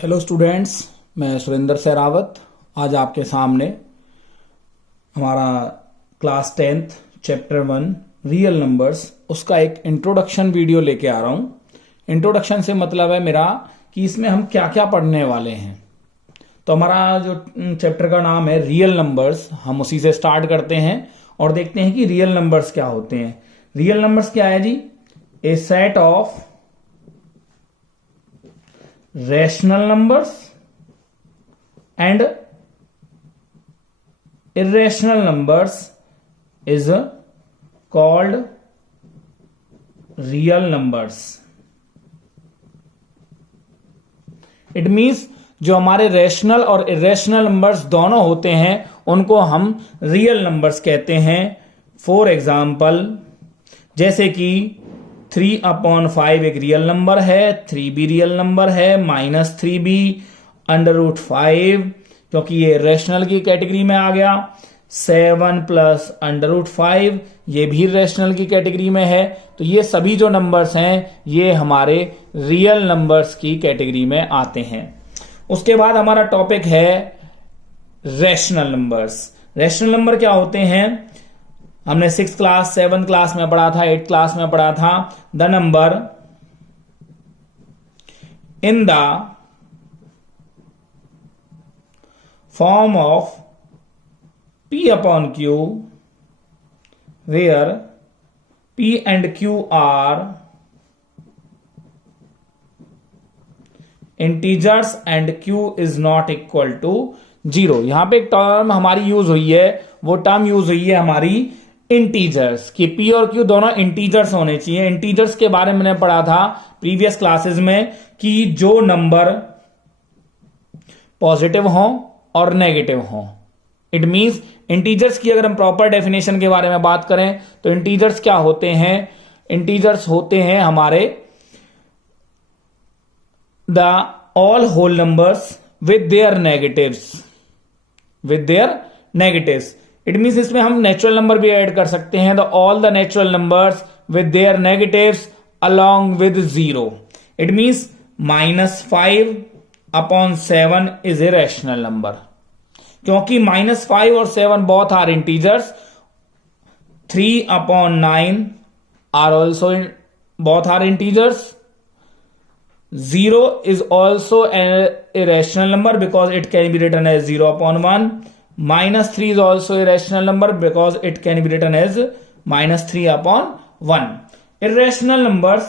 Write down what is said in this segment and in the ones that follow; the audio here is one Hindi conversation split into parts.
हेलो स्टूडेंट्स, मैं सुरेंद्र सहरावत आज आपके सामने हमारा class 10th chapter 1 real numbers उसका एक इंट्रोडक्शन वीडियो लेके आ रहा हूं। इंट्रोडक्शन से मतलब है मेरा कि इसमें हम क्या क्या पढ़ने वाले हैं। तो हमारा जो चैप्टर का नाम है रियल नंबर्स, हम उसी से स्टार्ट करते हैं और देखते हैं कि रियल नंबर्स क्या होते हैं। रियल नंबर्स क्या है जी? A set of rational numbers and irrational numbers is called real numbers. It means जो हमारे रेशनल और इरेशनल नंबर्स दोनों होते हैं उनको हम रियल नंबर्स कहते हैं। फॉर एग्जाम्पल, जैसे कि 3/5 एक रियल नंबर है, 3 भी रियल नंबर है, -3b √5 क्योंकि ये रेशनल की कैटेगरी में आ गया। 7 + √5 ये भी रेशनल की कैटेगरी में है। तो ये सभी जो नंबर्स हैं ये हमारे रियल नंबर्स की कैटेगरी में आते हैं। उसके बाद हमारा टॉपिक है रैशनल नंबर्स। रैशनल नंबर क्या होते हैं? हमने 6th क्लास 7th क्लास में पढ़ा था, 8th क्लास में पढ़ा था। The number in the form of P/Q where P and Q are integers and Q is not equal to 0। यहां पे एक टर्म हमारी यूज हुई है, वो टर्म यूज हुई है हमारी इंटीजर्स की। P और Q दोनों इंटीजर्स होने चाहिए। इंटीजर्स के बारे में मैंने पढ़ा था प्रीवियस क्लासेस में कि जो नंबर पॉजिटिव हो और नेगेटिव हो। इट मींस इंटीजर्स की अगर हम प्रॉपर डेफिनेशन के बारे में बात करें तो इंटीजर्स क्या होते हैं? इंटीजर्स होते हैं हमारे the all whole numbers with their negatives, it means इसमें हम नेचुरल नंबर भी ऐड कर सकते हैं। The all the natural numbers with their negatives along with 0। It means -5/7 is a rational number क्योंकि -5 और 7 both are integers. 3/9 are also both are integers. 0 is also a irrational number because it can be written as 0/1. -3 is also a rational number because it can be written as -3/1. Irrational numbers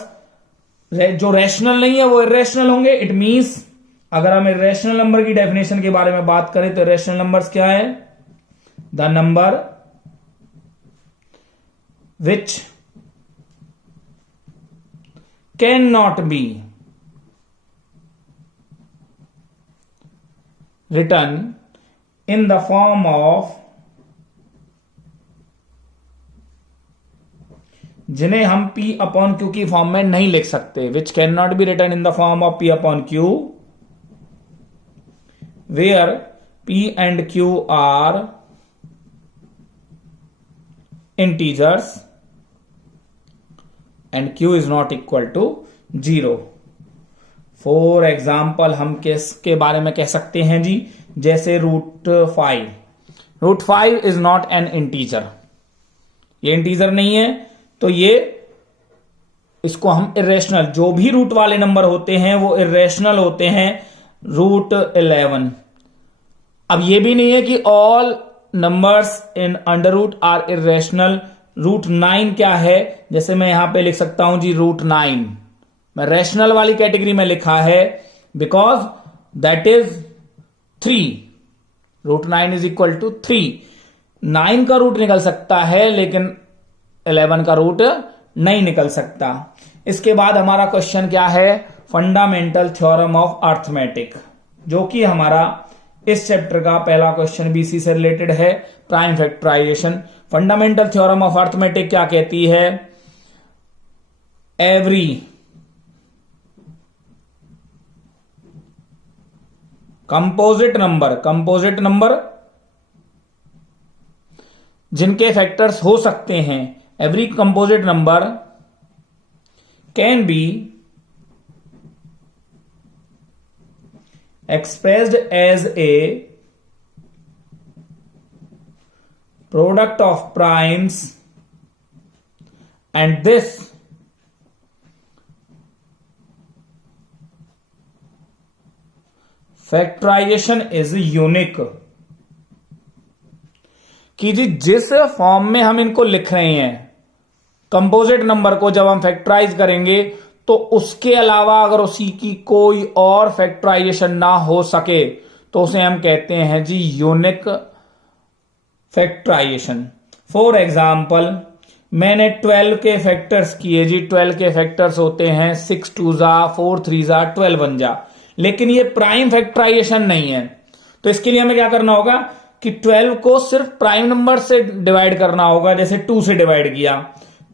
जो रैशनल नहीं है वो irrational होंगे। इट मींस अगर हम irrational नंबर की डेफिनेशन के बारे में बात करें तो irrational नंबर्स क्या है? The number which can not B written in the form of, जिन्हें हम P/Q की फॉर्म में नहीं लिख सकते। Which can not be written in the form of P/Q where P and Q are integers and Q is not equal to 0। For example हम किसके बारे में कह सकते हैं जी? जैसे √5। √5 इज नॉट एन इंटीजर, ये इंटीजर नहीं है, तो ये इसको हम इरेशनल, जो भी रूट वाले नंबर होते हैं वो इरेशनल होते हैं। √11। अब ये भी नहीं है कि all numbers in under root are irrational. √9 क्या है? जैसे मैं यहां पे लिख सकता हूं जी √9, मैं रैशनल वाली कैटेगरी में लिखा है because that is 3। √9 is equal to 3। 9 का रूट निकल सकता है लेकिन 11 का रूट नहीं निकल सकता। इसके बाद हमारा क्वेश्चन क्या है? फंडामेंटल थ्योरम ऑफ अर्थमेटिक, जो कि हमारा इस चैप्टर का पहला क्वेश्चन भी इसी से रिलेटेड है, prime factorization. Fundamental theorem of arithmetic क्या कहती है? एवरी कंपोजिट नंबर जिनके फैक्टर्स हो सकते हैं, every composite number can be expressed as a product of primes, and this factorization is unique। कि जी जिस फॉर्म में हम इनको लिख रहे हैं कंपोजिट नंबर को, जब हम फैक्टराइज करेंगे तो उसके अलावा अगर उसी की कोई और फैक्टराइजेशन ना हो सके तो उसे हम कहते हैं जी यूनिक फैक्टराइजेशन। फॉर एग्जाम्पल मैंने 12 के फैक्टर्स किए जी, 12 के फैक्टर्स होते हैं 6 2 जा 4 3 जा 12 1 जा, लेकिन ये प्राइम फैक्टराइजेशन नहीं है। तो इसके लिए हमें क्या करना होगा कि 12 को सिर्फ प्राइम नंबर से डिवाइड करना होगा, जैसे 2 से डिवाइड किया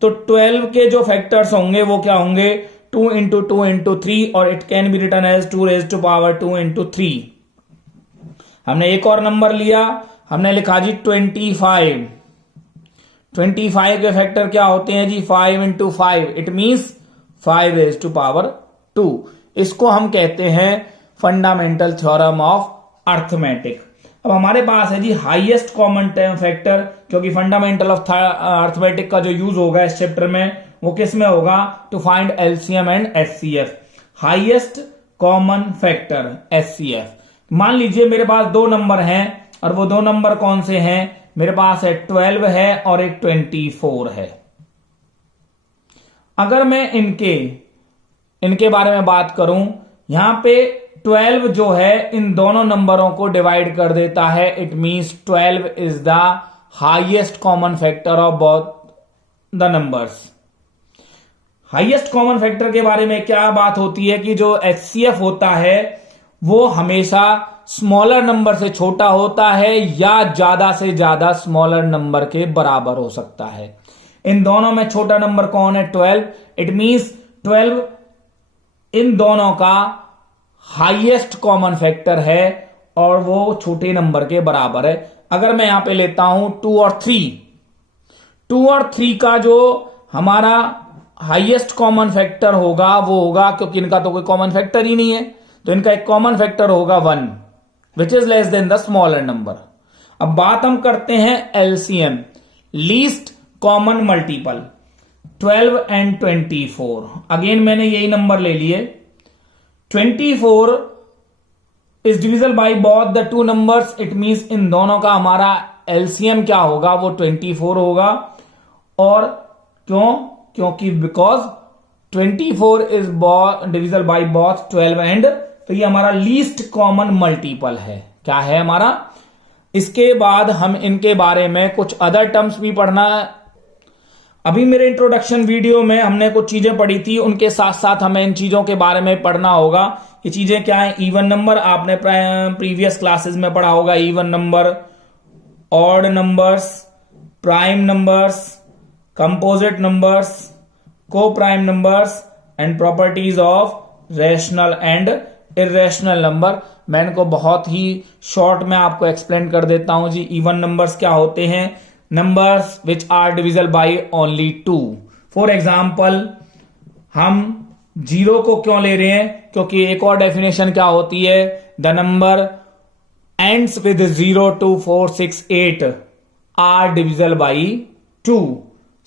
तो 12 के जो फैक्टर्स होंगे वो क्या होंगे 2 इंटू 2 इंटू 3, और it can be written as 2 raise to power 2 into 3। हमने एक और नंबर लिया, हमने लिखा जी 25। 25 के फैक्टर क्या होते हैं जी 5 into 5, it means 5 raise to power 2। इसको हम कहते हैं फंडामेंटल थ्योरम ऑफ अर्थमेटिक। अब हमारे पास है जी हाईएस्ट कॉमन फैक्टर, क्योंकि फंडामेंटल ऑफ अर्थमेटिक का जो यूज होगा इस चैप्टर में वो किस में होगा, to find LCM and HCF. Highest common factor HCF. मान लीजिए मेरे पास दो नंबर हैं, और वो दो नंबर कौन से हैं, मेरे पास है 12 है और एक 24 है। अगर मैं इनके बारे में बात करूं, यहां पे 12 जो है इन दोनों नंबरों को डिवाइड कर देता है, it means 12 is the highest common factor of both the numbers. Highest common factor के बारे में क्या बात होती है कि जो एचसीएफ होता है वो हमेशा स्मॉलर नंबर से छोटा होता है या ज्यादा से ज्यादा स्मॉलर नंबर के बराबर हो सकता है। इन दोनों में छोटा नंबर कौन है 12, इट मींस 12 इन दोनों का हाईएस्ट कॉमन फैक्टर है और वो छोटे नंबर के बराबर है। अगर मैं यहां पे लेता हूं 2 और 3 का जो हमारा हाईएस्ट कॉमन फैक्टर होगा वो होगा, क्योंकि इनका तो कोई कॉमन फैक्टर ही नहीं है, तो इनका एक कॉमन फैक्टर होगा 1 which is less than the smaller number. अब बात हम करते हैं LCM, least common multiple. 12 and 24, again मैंने यही नंबर ले लिए। 24 is divisible by both the two numbers, it means इन दोनों का हमारा एलसीएम क्या होगा, वो 24 होगा। और क्योंकि because 24 is divisible by both 12 and, तो ये हमारा लीस्ट कॉमन मल्टीपल है, क्या है हमारा। इसके बाद हम इनके बारे में कुछ अदर टर्म्स भी पढ़ना। अभी मेरे इंट्रोडक्शन वीडियो में हमने कुछ चीजें पढ़ी थी, उनके साथ साथ हमें इन चीजों के बारे में पढ़ना होगा। ये चीजें क्या है, इवन नंबर आपने प्रीवियस क्लासेस में पढ़ा होगा, even number, odd numbers, prime numbers, composite numbers, coprime numbers and properties of rational and irrational number. मैं इनको बहुत ही शॉर्ट में आपको एक्सप्लेन कर देता हूं जी। इवन नंबर्स क्या होते हैं, numbers which are divisible by only 2। For example हम 0 को क्यों ले रहे हैं, क्योंकि एक और डेफिनेशन क्या होती है, the number ends with 0 2 4 6 8 are divisible by 2।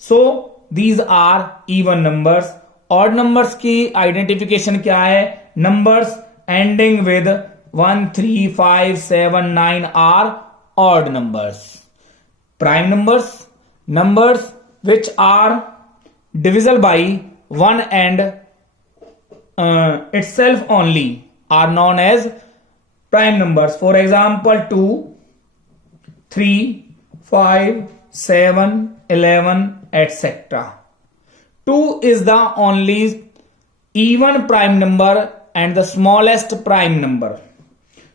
So these are even numbers. Odd numbers की आइडेंटिफिकेशन क्या है, numbers ending with 1 3 5 7 9 are odd numbers. Prime numbers, numbers which are divisible by 1 and itself only are known as prime numbers. For example, 2, 3, 5, 7, 11, etc. 2 is the only even prime number and the smallest prime number.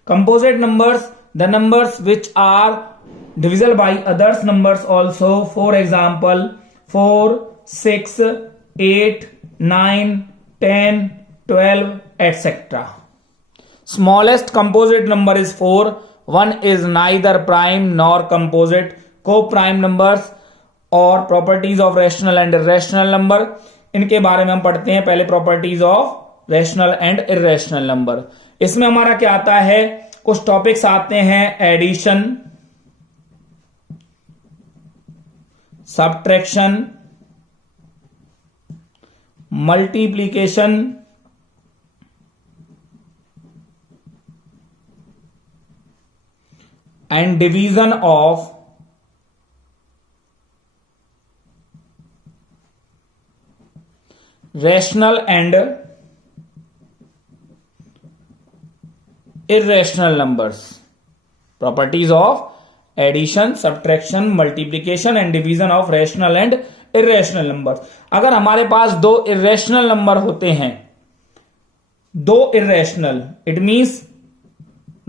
Composite numbers, the numbers which are divisible by others numbers also. For example, 4, 6, 8, 9, 10, 12, etc. Smallest composite number is 4. 1 is neither prime nor composite. Co-prime numbers और properties of rational and irrational number, इनके बारे में हम पढ़ते हैं। पहले properties of rational and irrational number. इसमें हमारा क्या आता है, कुछ टॉपिक्स आते हैं, addition, subtraction, multiplication, and division of rational and irrational numbers. Properties of addition, subtraction, multiplication and division of rational and irrational numbers. अगर हमारे पास दो irrational नंबर होते हैं, दो irrational, it means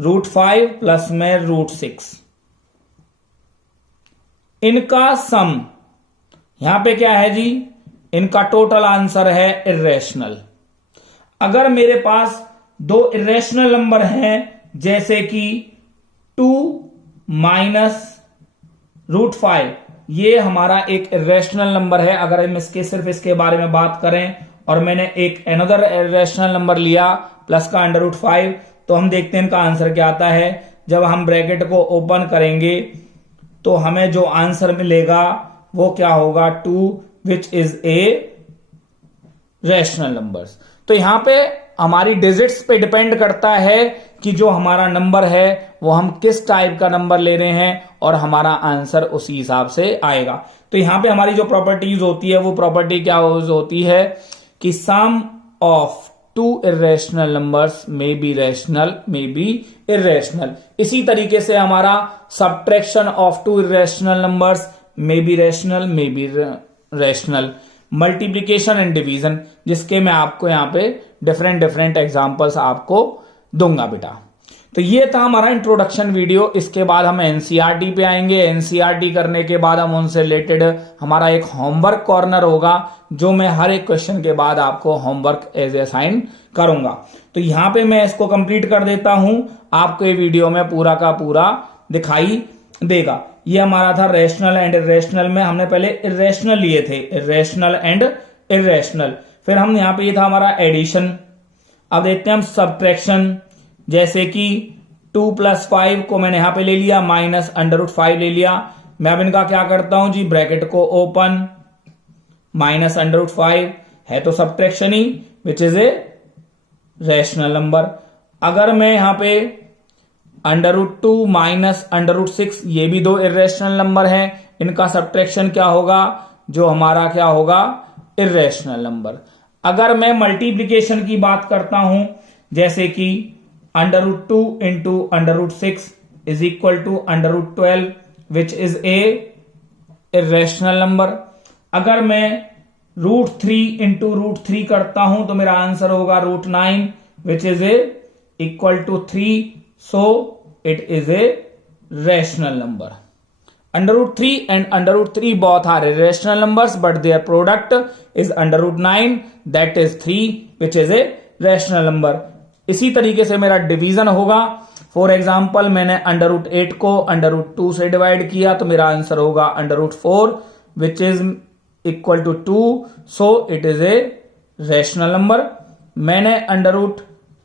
√5 प्लस में √6, इनका सम यहां पे क्या है जी, इनका टोटल आंसर है irrational। अगर मेरे पास दो इर्रेशनल नंबर हैं, जैसे कि 2 माइनस √5, ये हमारा एक इर्रेशनल नंबर है। अगर हम सिर्फ इसके बारे में बात करें और मैंने एक अनदर इर्रेशनल नंबर लिया प्लस का √5, तो हम देखते हैं इनका आंसर क्या आता है। जब हम ब्रैकेट को ओपन करेंगे तो हमें जो आंसर मिलेगा वो क्या होगा, 2 विच इज ए रैशनल नंबर्स। तो यहां पे हमारी डिजिट्स पे डिपेंड करता है कि जो हमारा नंबर है वो हम किस टाइप का नंबर ले रहे हैं और हमारा आंसर उसी हिसाब से आएगा। तो यहां पे हमारी जो प्रॉपर्टीज होती है वो प्रॉपर्टी क्या होती है कि sum of 2 irrational numbers may be rational may be irrational. इसी तरीके से हमारा subtraction of 2 irrational numbers may be rational may be rational. Multiplication and division, जिसके मैं आपको यहां पे डिफरेंट एग्जांपल्स आपको दूंगा बेटा। तो ये था हमारा इंट्रोडक्शन वीडियो। इसके बाद हम एनसीईआरटी पे आएंगे। एनसीईआरटी करने के बाद हम उनसे रिलेटेड हमारा एक होमवर्क कॉर्नर होगा, जो मैं हर एक क्वेश्चन के बाद आपको होमवर्क एज ए असाइन करूंगा। तो यहां पे मैं इसको कंप्लीट कर देता हूं, आपको ये वीडियो में पूरा का पूरा दिखाई देगा। ये हमारा था रैशनल एंड इर्रेशनल में हमने पहले इर्रेशनल लिए थे, इर्रेशनल एंड इर्रेशनल। फिर हम यहां पे ये था हमारा एडिशन। अब देखते हैं हम सबट्रैक्शन, जैसे कि 2 + 5 को मैंने यहां पे ले लिया, माइनस √5 ले लिया। मैं अब इनका क्या करता हूं जी, ब्रैकेट को ओपन, माइनस √5 है तो subtraction he, which is a rational number. अगर मैं यहां पे √2 माइनस √6, ये भी दो इर्रेशनल नंबर हैं, इनका सबट्रैक्शन क्या होगा, जो हमारा क्या होगा, इर्रेशनल नंबर। अगर मैं मल्टीप्लीकेशन की बात करता हूं, जैसे कि √2 into √6 is equal to √12 which is a irrational number. अगर मैं √3 इंटू √3 करता हूं तो मेरा आंसर होगा √9 which is a equal to 3, so it is a rational number. √3 and √3 both are irrational numbers, but their product is √9, that is 3, which is a rational number. इसी तरीके से मेरा डिवीजन होगा। फॉर एग्जाम्पल मैंने √8 को √2 से डिवाइड किया तो मेरा आंसर होगा √4, which is equal to 2, so it is a rational number. मैंने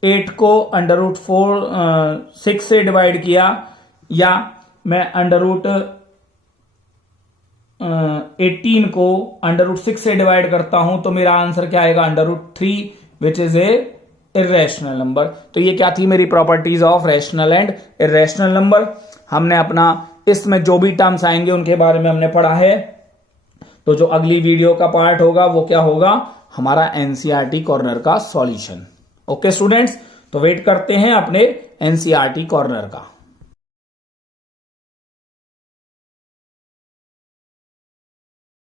√8 को √6 से डिवाइड किया, या मैं √18 को √6 से डिवाइड करता हूं तो मेरा आंसर क्या आएगा, √3, विच इज ए इर्रेशनल नंबर। तो ये क्या थी मेरी properties of rational and irrational number. हमने अपना इसमें जो भी टर्म्स आएंगे उनके बारे में हमने पढ़ा है। तो जो अगली वीडियो का पार्ट होगा वो क्या होगा, हमारा एनसीईआरटी कॉर्नर का सॉल्यूशन। ओके स्टूडेंट्स, तो वेट करते हैं अपने एनसीईआरटी कॉर्नर का।